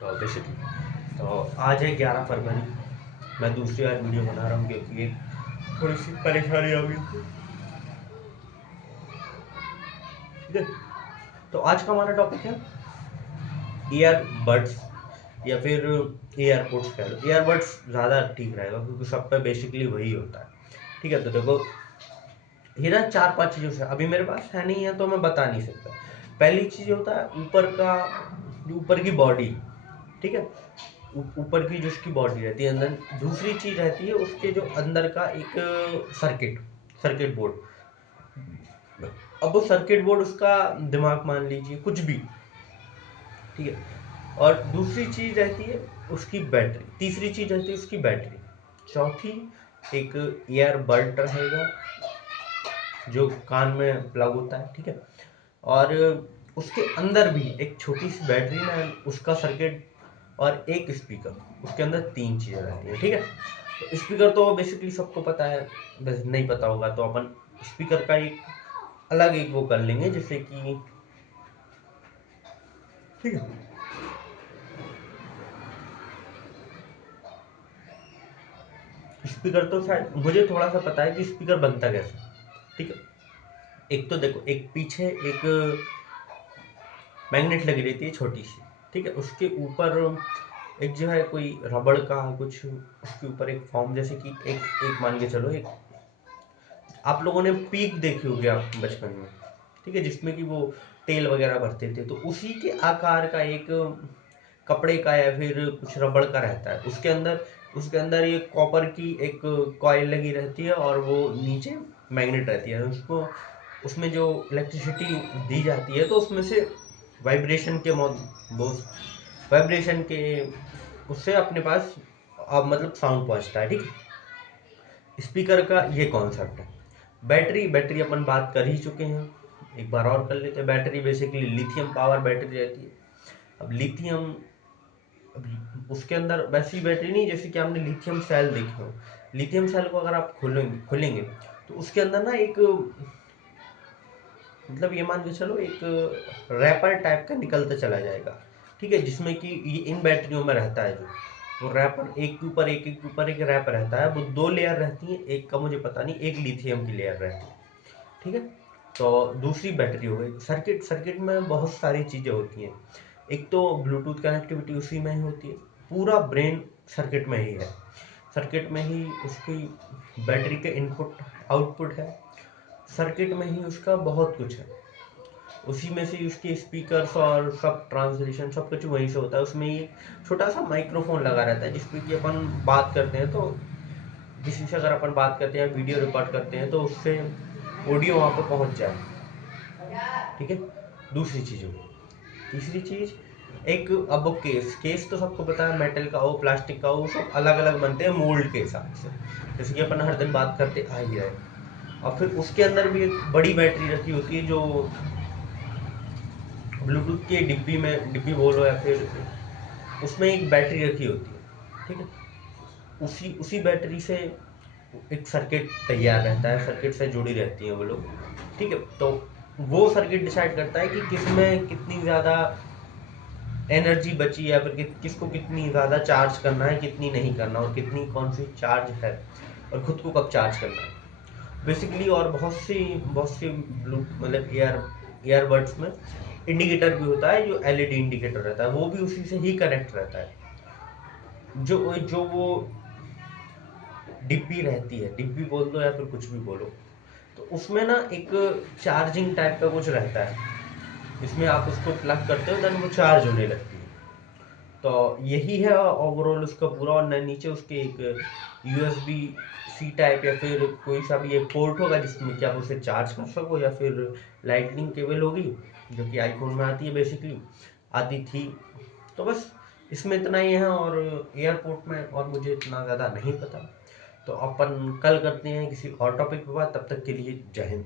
तो बेसिकली तो आज है 11 फरवरी। मैं दूसरी बार वीडियो बना रहा हूँ क्योंकि एक थोड़ी सी परेशानी आ गई थी। ठीक है, तो आज का हमारा टॉपिक है ईयरबड्स या फिर एयरपोर्ट्स कह लो। ईयरबड्स ज़्यादा ठीक रहेगा क्योंकि सब पे बेसिकली वही होता है। ठीक है, तो देखो ये ना 4-5 चीज़ों से अभी मेरे पास है नहीं है तो मैं बता नहीं सकता। पहली चीज़ होता है ऊपर की बॉडी। ठीक है, ऊपर की जो उसकी बॉडी रहती है अंदर। दूसरी चीज रहती है उसके जो अंदर का एक सर्किट सर्किट बोर्ड। अब वो सर्किट बोर्ड उसका दिमाग मान लीजिए कुछ भी। ठीक है, और दूसरी चीज रहती है उसकी बैटरी। तीसरी चीज रहती है उसकी बैटरी। चौथी एक ईयरबड रहेगा जो कान में प्लग होता है। ठीक है, और उसके अंदर भी एक छोटी सी बैटरी ना, उसका सर्किट और एक स्पीकर। उसके अंदर तीन चीजें रहती है। ठीक है, तो स्पीकर तो बेसिकली सबको पता है, बस नहीं पता होगा तो अपन स्पीकर का एक अलग एक वो कर लेंगे जैसे कि। ठीक है, स्पीकर तो शायद मुझे थोड़ा सा पता है कि स्पीकर बनता कैसे। ठीक है, एक तो देखो एक पीछे एक मैग्नेट लगी रहती है छोटी सी। ठीक है, उसके ऊपर एक जो है कोई रबड़ का कुछ उसके ऊपर एक फॉर्म जैसे कि एक एक मान के चलो। एक आप लोगों ने पीक देखी होगी आप बचपन में। ठीक है, जिसमें कि वो तेल वगैरह भरते थे, तो उसी के आकार का एक कपड़े का या फिर कुछ रबड़ का रहता है। उसके अंदर ये कॉपर की एक कॉइल लगी रहती है और वो नीचे मैग्नेट रहती है। उसको उसमें जो इलेक्ट्रिसिटी दी जाती है तो उसमें से वाइब्रेशन के वो वाइब्रेशन के उससे अपने पास मतलब साउंड पहुंचता है। ठीक है, स्पीकर का ये कॉन्सेप्ट है। बैटरी बैटरी अपन बात कर ही चुके हैं, एक बार और कर लेते हैं। Battery basically lithium power battery रहती है। अब लिथियम, अब उसके अंदर वैसी बैटरी नहीं जैसे कि आपने लिथियम सेल देखे हो। लिथियम सेल को अगर आप खोलेंगे तो उसके अंदर ना एक मतलब ये मान के चलो एक रैपर टाइप का निकलता चला जाएगा। ठीक है, जिसमें कि ये इन बैटरियों में रहता है जो वो रैपर एक के ऊपर एक के ऊपर एक रैपर रहता है। वो दो लेयर रहती है, एक का मुझे पता नहीं, एक लिथियम की लेयर रहती है। ठीक है, तो दूसरी बैटरी हो गई। सर्किट सर्किट में बहुत सारी चीज़ें होती हैं। एक तो ब्लूटूथ कनेक्टिविटी उसी में ही होती है। पूरा ब्रेन सर्किट में ही है। सर्किट में ही उसकी बैटरी के इनपुट आउटपुट है। सर्किट में ही उसका बहुत कुछ है। उसी में से उसके स्पीकर्स और सब ट्रांसलेशन सब कुछ वहीं से होता है। उसमें एक छोटा सा माइक्रोफोन लगा रहता है जिसपे कि अपन बात करते हैं, तो किसी से अगर अपन बात करते हैं वीडियो रिकॉर्ड करते हैं तो उससे ऑडियो वहाँ पे पहुँच जाए। ठीक है, दूसरी चीज़ होगी। तीसरी चीज़ एक, अब वो केस केस तो सबको पता है, मेटल का हो प्लास्टिक का हो, सब अलग अलग बनते हैं मोल्ड के हिसाब से, जैसे कि अपन हर दिन बात करते आ ही रहे। और फिर उसके अंदर भी एक बड़ी बैटरी रखी होती है जो ब्लूटूथ के डिब्बी में, डिब्बी बोलो या फिर उसमें एक बैटरी रखी होती है। ठीक है, उसी उसी बैटरी से एक सर्किट तैयार रहता है, सर्किट से जुड़ी रहती हैं वो लोग। ठीक है, तो वो सर्किट डिसाइड करता है कि किसमें कितनी ज़्यादा एनर्जी बची या फिर किसको कितनी ज़्यादा चार्ज करना है, कितनी नहीं करना, और कितनी कौन सी चार्ज है, और खुद को कब चार्ज करना है बेसिकली। और बहुत सी ब्लू मतलब ईयरबड्स में इंडिकेटर भी होता है जो एलईडी इंडिकेटर रहता है, वो भी उसी से ही कनेक्ट रहता है। जो जो वो डिब्बी रहती है, डिब्बी बोल दो या फिर कुछ भी बोलो, तो उसमें ना एक चार्जिंग टाइप का कुछ रहता है जिसमें आप उसको प्लग करते हो देन वो चार्ज होने लगती है। तो यही है ओवरऑल उसका पूरा। और नीचे उसके एक यूएसबी सी टाइप या फिर कोई सा भी एक पोर्ट होगा जिसमें कि आप उसे चार्ज कर सको, या फिर लाइटनिंग केबल होगी जो कि आईफोन में आती है बेसिकली, आती थी। तो बस इसमें इतना ही है, और एयरपोर्ट में और मुझे इतना ज़्यादा नहीं पता। तो अपन कल करते हैं किसी और टॉपिक पे बात, तब तक के लिए जय हिंद।